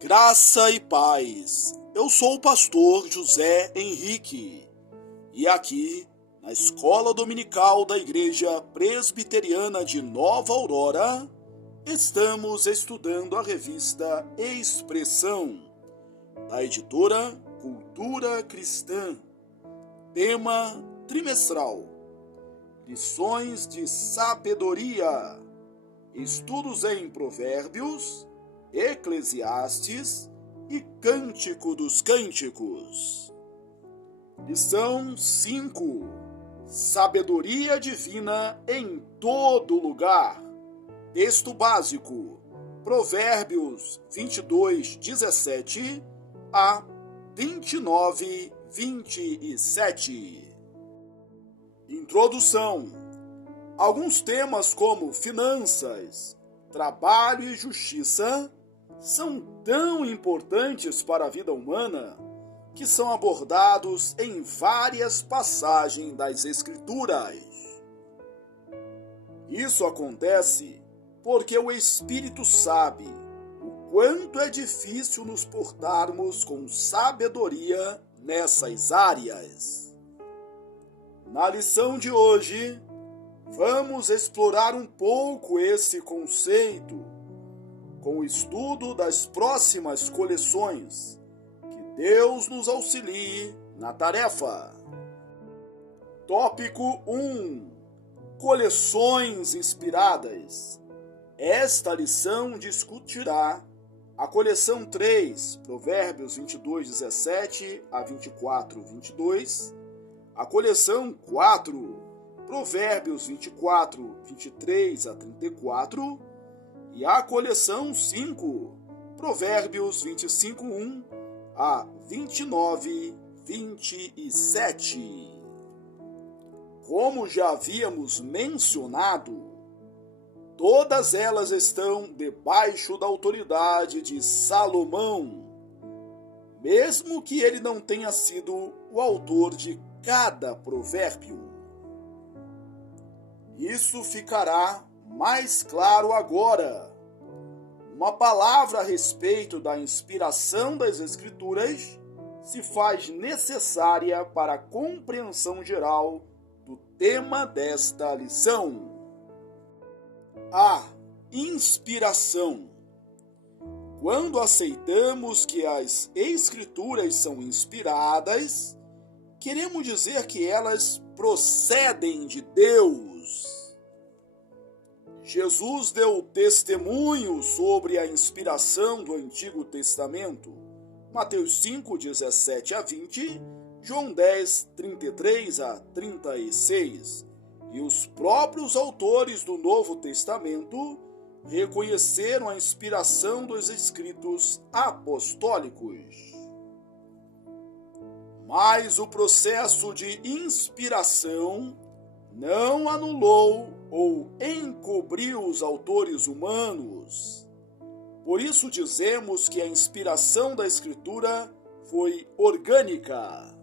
Graça e paz. Eu sou o pastor José Henrique e aqui na Escola Dominical da Igreja Presbiteriana de Nova Aurora estamos estudando a revista Expressão da editora Cultura Cristã. Tema trimestral: Lições de Sabedoria. Estudos em Provérbios, Eclesiastes e Cântico dos Cânticos. Lição 5. Sabedoria divina em todo lugar. Texto básico: Provérbios 22, 17 a 29, 27. Introdução. Alguns temas como finanças, trabalho e justiça são tão importantes para a vida humana que são abordados em várias passagens das Escrituras. Isso acontece porque o Espírito sabe o quanto é difícil nos portarmos com sabedoria nessas áreas. Na lição de hoje, vamos explorar um pouco esse conceito com o estudo das próximas coleções. Que Deus nos auxilie na tarefa. Tópico 1. Coleções inspiradas. Esta lição discutirá a coleção 3, Provérbios 22, 17 a 24, 22, a coleção 4, Provérbios 24, 23 a 34 e a coleção 5, Provérbios 25, 1 a 29, 27. Como já havíamos mencionado, todas elas estão debaixo da autoridade de Salomão, mesmo que ele não tenha sido o autor de cada provérbio. Isso ficará mais claro agora. Uma palavra a respeito da inspiração das Escrituras se faz necessária para a compreensão geral do tema desta lição. A inspiração. Quando aceitamos que as Escrituras são inspiradas, queremos dizer que elas procedem de Deus. Jesus deu testemunho sobre a inspiração do Antigo Testamento. Mateus 5, 17 a 20, João 10, 33 a 36. E os próprios autores do Novo Testamento reconheceram a inspiração dos escritos apostólicos. Mas o processo de inspiração não anulou ou encobriu os autores humanos. Por isso dizemos que a inspiração da Escritura foi orgânica.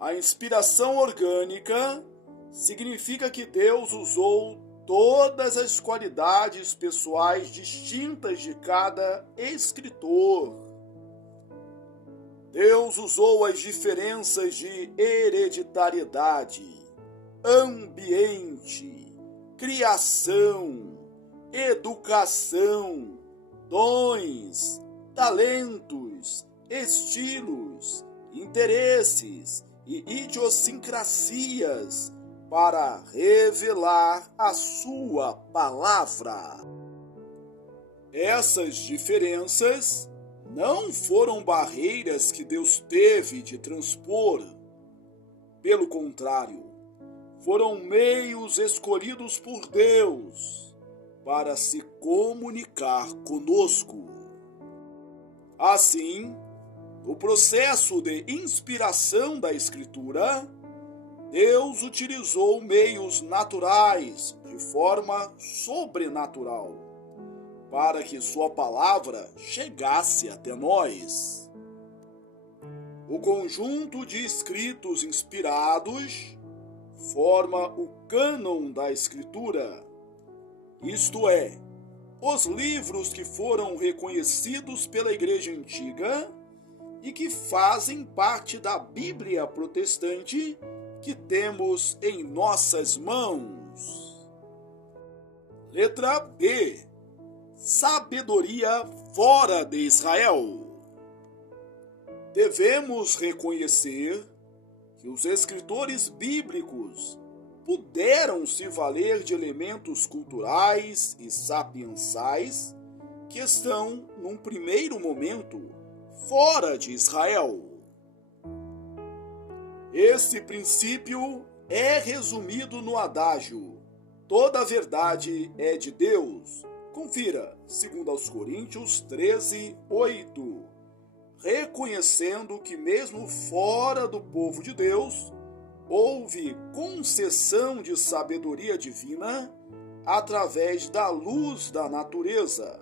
A inspiração orgânica significa que Deus usou todas as qualidades pessoais distintas de cada escritor. Deus usou as diferenças de hereditariedade, ambiente, criação, educação, dons, talentos, estilos, interesses e idiosincrasias para revelar a sua palavra. Essas diferenças não foram barreiras que Deus teve de transpor. Pelo contrário, foram meios escolhidos por Deus para se comunicar conosco. Assim, no processo de inspiração da Escritura, Deus utilizou meios naturais de forma sobrenatural para que sua palavra chegasse até nós. O conjunto de escritos inspirados forma o cânon da Escritura, isto é, os livros que foram reconhecidos pela Igreja Antiga e que fazem parte da Bíblia protestante que temos em nossas mãos. Letra B. Sabedoria fora de Israel. Devemos reconhecer que os escritores bíblicos puderam se valer de elementos culturais e sapiensais que estão, num primeiro momento, fora de Israel. Esse princípio é resumido no adágio: toda a verdade é de Deus. Confira, 2 Coríntios 13, 8. Reconhecendo que mesmo fora do povo de Deus, houve concessão de sabedoria divina através da luz da natureza.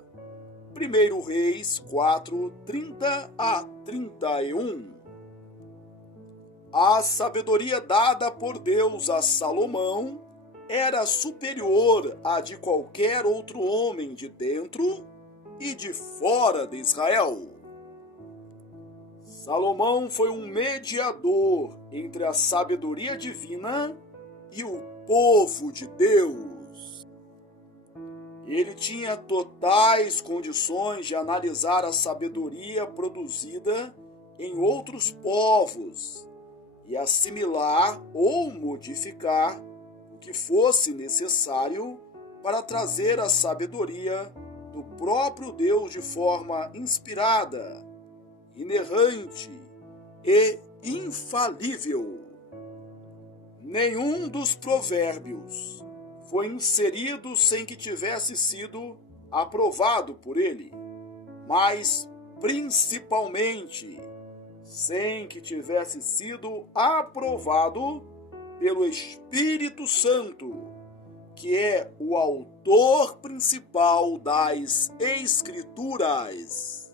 1 Reis 4, 30 a 31. A sabedoria dada por Deus a Salomão era superior à de qualquer outro homem de dentro e de fora de Israel. Salomão foi um mediador entre a sabedoria divina e o povo de Deus. Ele tinha totais condições de analisar a sabedoria produzida em outros povos e assimilar ou modificar o que fosse necessário para trazer a sabedoria do próprio Deus de forma inspirada, inerrante e infalível. Nenhum dos provérbios foi inserido sem que tivesse sido aprovado por ele, mas principalmente sem que tivesse sido aprovado pelo Espírito Santo, que é o autor principal das Escrituras.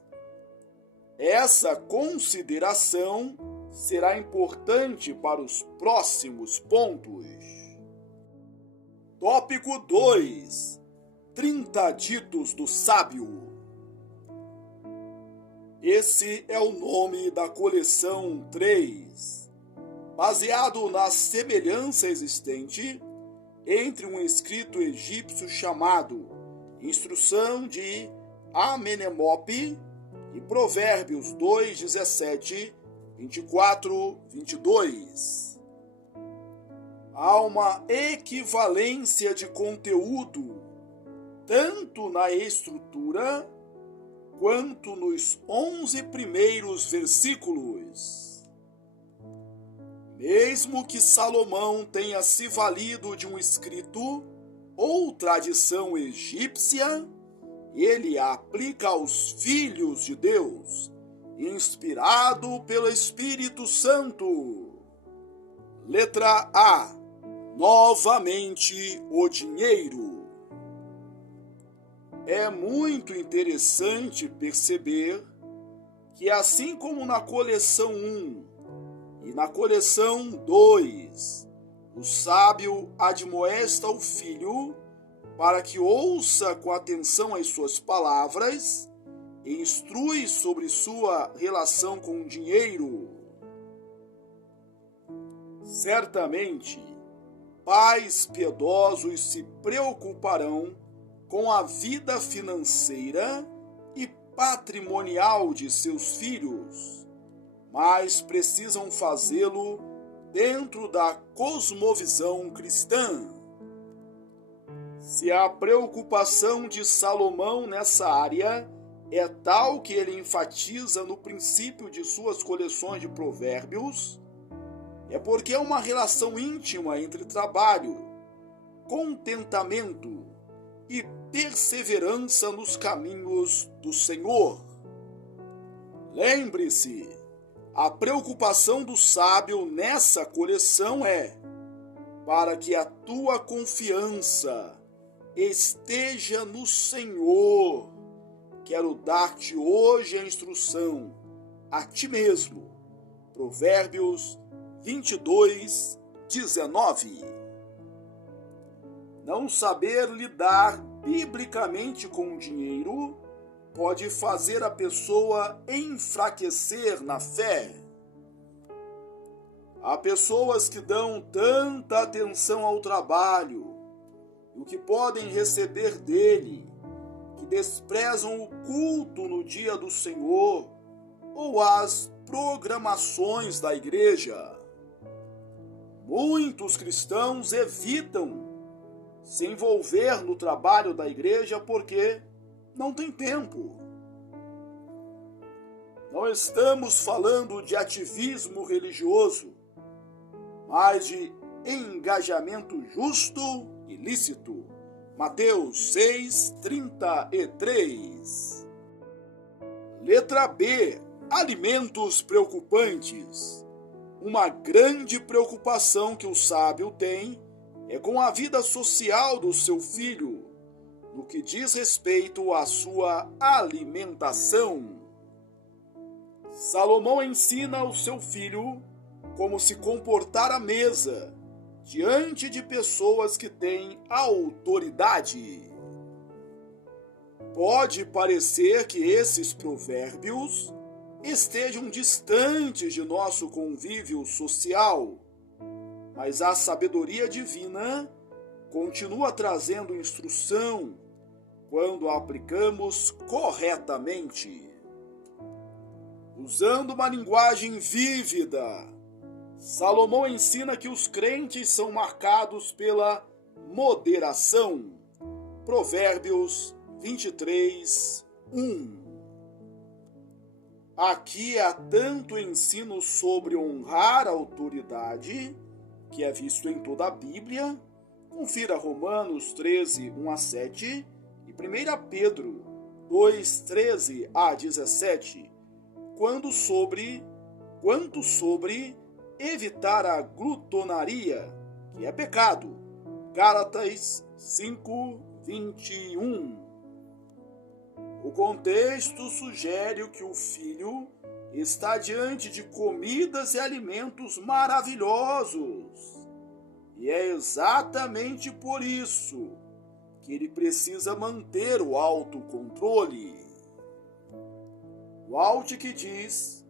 Essa consideração será importante para os próximos pontos. Tópico 2. 30 ditos do sábio. Esse é o nome da coleção 3, baseado na semelhança existente entre um escrito egípcio chamado Instrução de Amenemope e Provérbios 2, 17, 24, 22. Há uma equivalência de conteúdo, tanto na estrutura quanto nos 11 primeiros versículos. Mesmo que Salomão tenha se valido de um escrito ou tradição egípcia, ele a aplica aos filhos de Deus, inspirado pelo Espírito Santo. Letra A. Novamente o dinheiro. É muito interessante perceber que, assim como na coleção 1 e na coleção 2, o sábio admoesta o filho para que ouça com atenção as suas palavras e instrui sobre sua relação com o dinheiro. Certamente, pais piedosos se preocuparão com a vida financeira e patrimonial de seus filhos, mas precisam fazê-lo dentro da cosmovisão cristã. Se a preocupação de Salomão nessa área é tal que ele enfatiza no princípio de suas coleções de provérbios, é porque é uma relação íntima entre trabalho, contentamento e perseverança nos caminhos do Senhor. Lembre-se, a preocupação do sábio nessa coleção é para que a tua confiança esteja no Senhor. Quero dar-te hoje a instrução a ti mesmo. Provérbios 22, 19. Não saber lidar biblicamente com o dinheiro pode fazer a pessoa enfraquecer na fé. Há pessoas que dão tanta atenção ao trabalho e o que podem receber dele, que desprezam o culto no dia do Senhor ou as programações da igreja. Muitos cristãos evitam se envolver no trabalho da igreja porque não tem tempo. Não estamos falando de ativismo religioso, mas de engajamento justo e lícito. Mateus 6:33. Letra B. Alimentos preocupantes. Uma grande preocupação que o sábio tem é com a vida social do seu filho, no que diz respeito à sua alimentação. Salomão ensina ao seu filho como se comportar à mesa, diante de pessoas que têm autoridade. Pode parecer que esses provérbios estejam distantes de nosso convívio social, mas a sabedoria divina continua trazendo instrução quando a aplicamos corretamente. Usando uma linguagem vívida, Salomão ensina que os crentes são marcados pela moderação. Provérbios 23:1. Aqui há tanto ensino sobre honrar a autoridade, que é visto em toda a Bíblia. Confira Romanos 13:1-7 e 1 Pedro 2:13-17, quanto sobre evitar a glutonaria, que é pecado. Gálatas 5:21. O contexto sugere que o filho está diante de comidas e alimentos maravilhosos. E é exatamente por isso que ele precisa manter o autocontrole. Walt que diz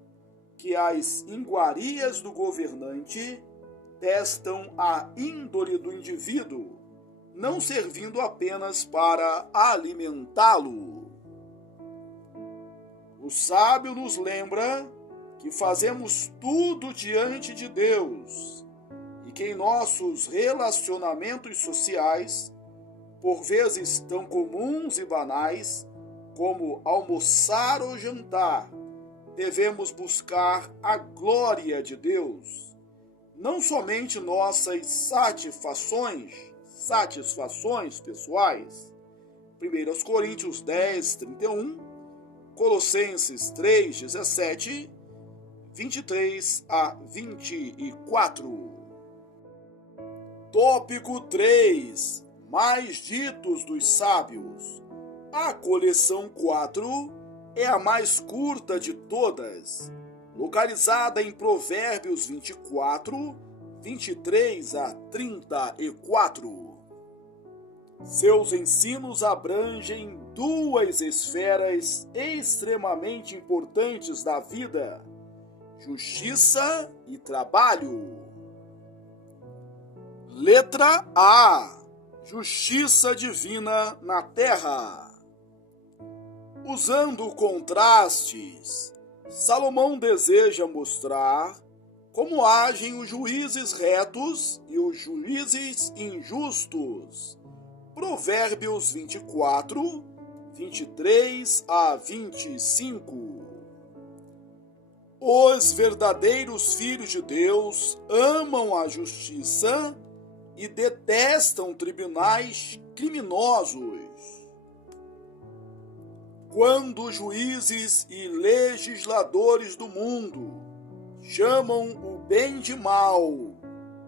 que as iguarias do governante testam a índole do indivíduo, não servindo apenas para alimentá-lo. O sábio nos lembra que fazemos tudo diante de Deus e que em nossos relacionamentos sociais, por vezes tão comuns e banais como almoçar ou jantar, devemos buscar a glória de Deus, não somente nossas satisfações pessoais. 1 Coríntios 10:31, Colossenses 3:17, 23-24. Tópico 3. Mais ditos dos sábios. A coleção 4 é a mais curta de todas, localizada em Provérbios 24, 23-34. Seus ensinos abrangem duas esferas extremamente importantes da vida: justiça e trabalho. Letra A. Justiça divina na terra. Usando contrastes, Salomão deseja mostrar como agem os juízes retos e os juízes injustos. Provérbios 24, 23-25. Os verdadeiros filhos de Deus amam a justiça e detestam tribunais criminosos. Quando juízes e legisladores do mundo chamam o bem de mal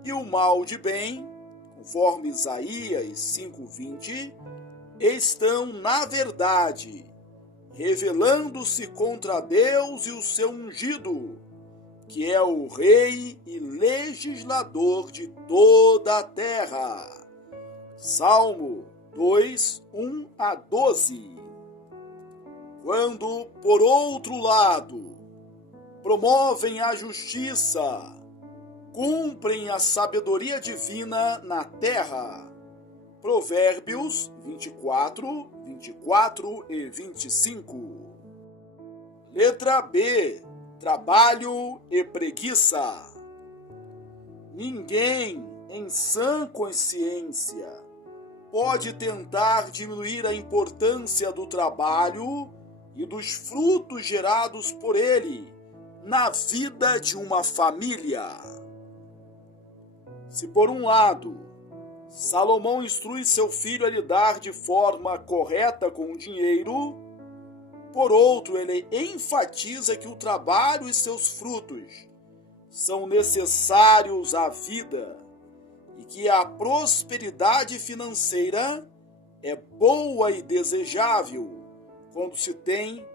e o mal de bem, conforme Isaías 5:20, estão, na verdade, rebelando-se contra Deus e o seu ungido, que é o rei e legislador de toda a terra. Salmo 2, 1 a 12. Quando, por outro lado, promovem a justiça, cumprem a sabedoria divina na terra. Provérbios 24, 24 e 25. Letra B. Trabalho e preguiça. Ninguém, em sã consciência, pode tentar diminuir a importância do trabalho e dos frutos gerados por ele na vida de uma família. Se por um lado, Salomão instrui seu filho a lidar de forma correta com o dinheiro, por outro, ele enfatiza que o trabalho e seus frutos são necessários à vida e que a prosperidade financeira é boa e desejável quando se tem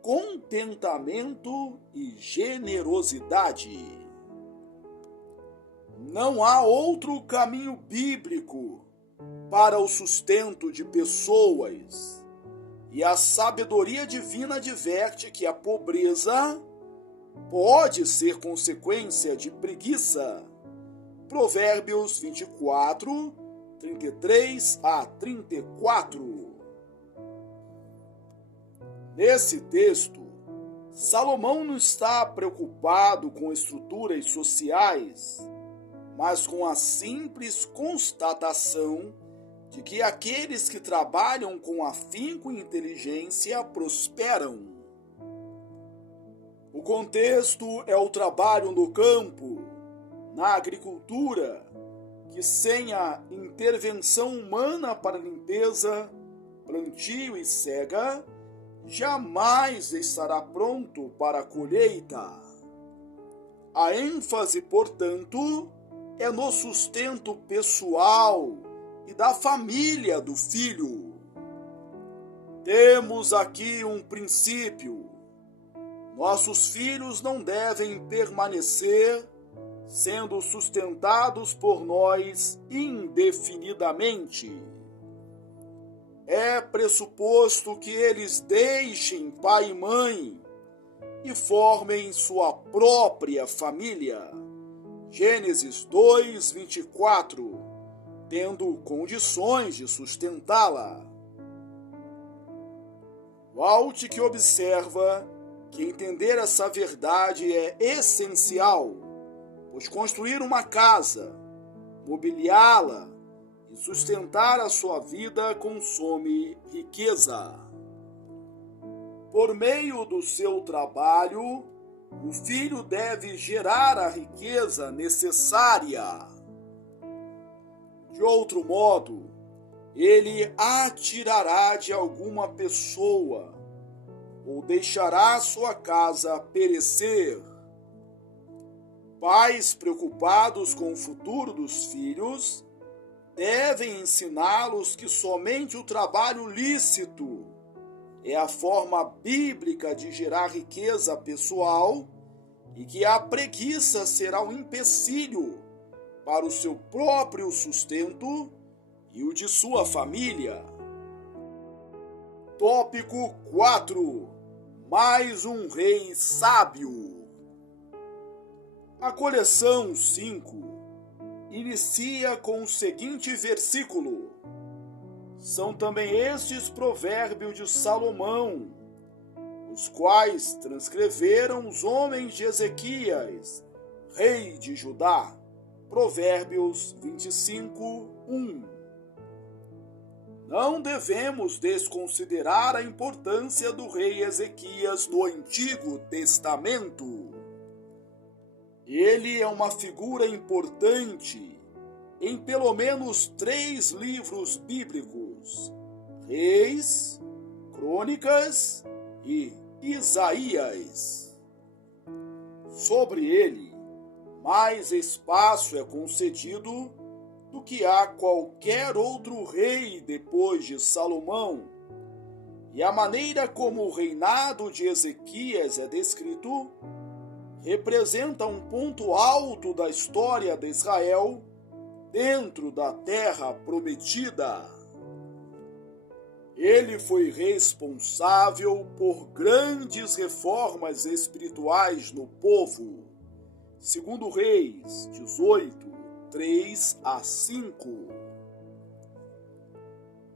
contentamento e generosidade. Não há outro caminho bíblico para o sustento de pessoas, e a sabedoria divina adverte que a pobreza pode ser consequência de preguiça. Provérbios 24, 33 a 34. Nesse texto, Salomão não está preocupado com estruturas sociais, mas com a simples constatação de que aqueles que trabalham com afinco e inteligência prosperam. O contexto é o trabalho no campo, na agricultura, que sem a intervenção humana para limpeza, plantio e cega, jamais estará pronto para a colheita. A ênfase, portanto, é no sustento pessoal e da família do filho. Temos aqui um princípio. Nossos filhos não devem permanecer sendo sustentados por nós indefinidamente. É pressuposto que eles deixem pai e mãe e formem sua própria família. Gênesis 2, 24, tendo condições de sustentá-la. Walt que observa que entender essa verdade é essencial, pois construir uma casa, mobiliá-la e sustentar a sua vida consome riqueza. Por meio do seu trabalho, o filho deve gerar a riqueza necessária. De outro modo, ele a tirará de alguma pessoa ou deixará sua casa perecer. Pais preocupados com o futuro dos filhos devem ensiná-los que somente o trabalho lícito é a forma bíblica de gerar riqueza pessoal e que a preguiça será um empecilho para o seu próprio sustento e o de sua família. Tópico 4. Mais um rei sábio. A coleção 5 inicia com o seguinte versículo: são também estes provérbios de Salomão, os quais transcreveram os homens de Ezequias, rei de Judá. Provérbios 25, 1. Não devemos desconsiderar a importância do rei Ezequias no Antigo Testamento. Ele é uma figura importante em pelo menos 3 livros bíblicos: Reis, Crônicas e Isaías. Sobre ele, mais espaço é concedido do que a qualquer outro rei depois de Salomão, e a maneira como o reinado de Ezequias é descrito representa um ponto alto da história de Israel dentro da terra prometida. Ele foi responsável por grandes reformas espirituais no povo. 2 Reis 18, 3 a 5.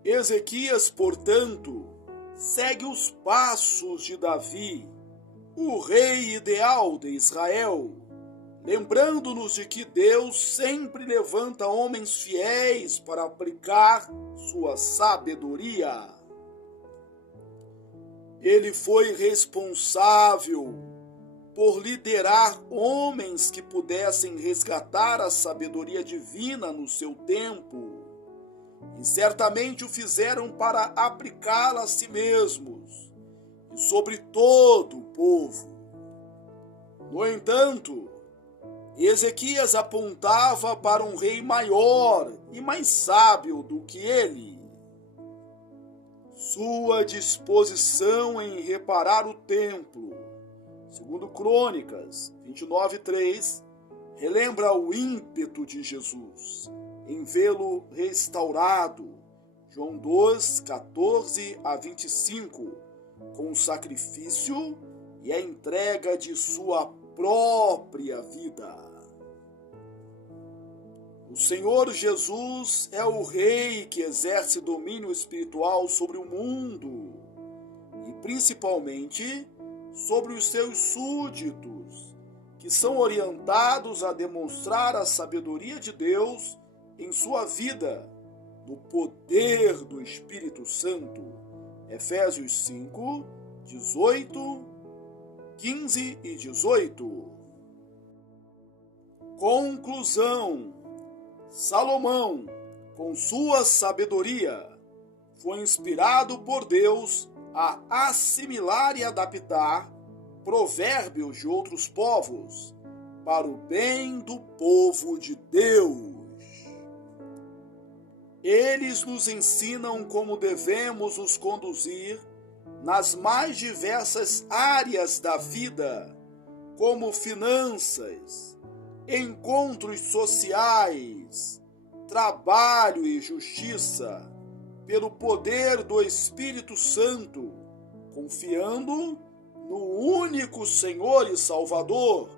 Ezequias, portanto, segue os passos de Davi, o rei ideal de Israel, lembrando-nos de que Deus sempre levanta homens fiéis para aplicar sua sabedoria. Ele foi responsável por liderar homens que pudessem resgatar a sabedoria divina no seu tempo, e certamente o fizeram para aplicá-la a si mesmos e sobre todo o povo. No entanto, Ezequias apontava para um rei maior e mais sábio do que ele. Sua disposição em reparar o templo, segundo Crônicas 29:3, relembra o ímpeto de Jesus em vê-lo restaurado, João 2:14 a 25, com o sacrifício e a entrega de sua própria vida. O Senhor Jesus é o Rei que exerce domínio espiritual sobre o mundo e principalmente sobre os seus súditos, que são orientados a demonstrar a sabedoria de Deus em sua vida, no poder do Espírito Santo. Efésios 5, 18, 15 e 18. Conclusão: Salomão, com sua sabedoria, foi inspirado por Deus a assimilar e adaptar provérbios de outros povos para o bem do povo de Deus. Eles nos ensinam como devemos nos conduzir nas mais diversas áreas da vida, como finanças, encontros sociais, trabalho e justiça, pelo poder do Espírito Santo, confiando no único Senhor e Salvador,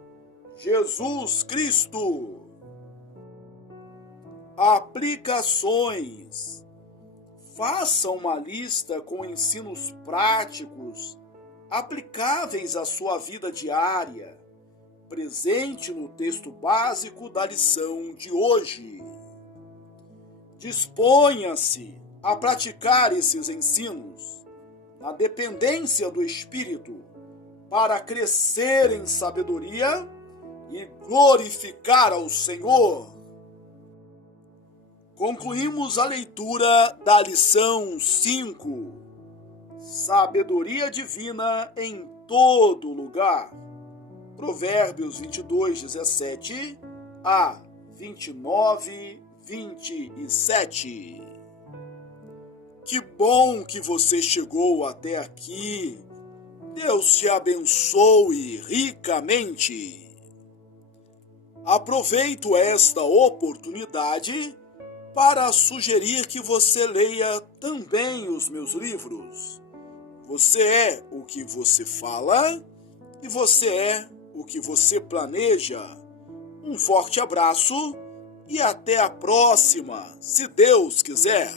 Jesus Cristo. Aplicações. Faça uma lista com ensinos práticos aplicáveis à sua vida diária, presente no texto básico da lição de hoje. Disponha-se a praticar esses ensinos na dependência do Espírito para crescer em sabedoria e glorificar ao Senhor. Concluímos a leitura da lição 5, Sabedoria Divina em todo lugar. Provérbios 22, 17 a 29, 27. Que bom que você chegou até aqui. Deus te abençoe ricamente. Aproveito esta oportunidade para sugerir que você leia também os meus livros. Você é o que você fala e você é o que você planeja. Um forte abraço e até a próxima, se Deus quiser.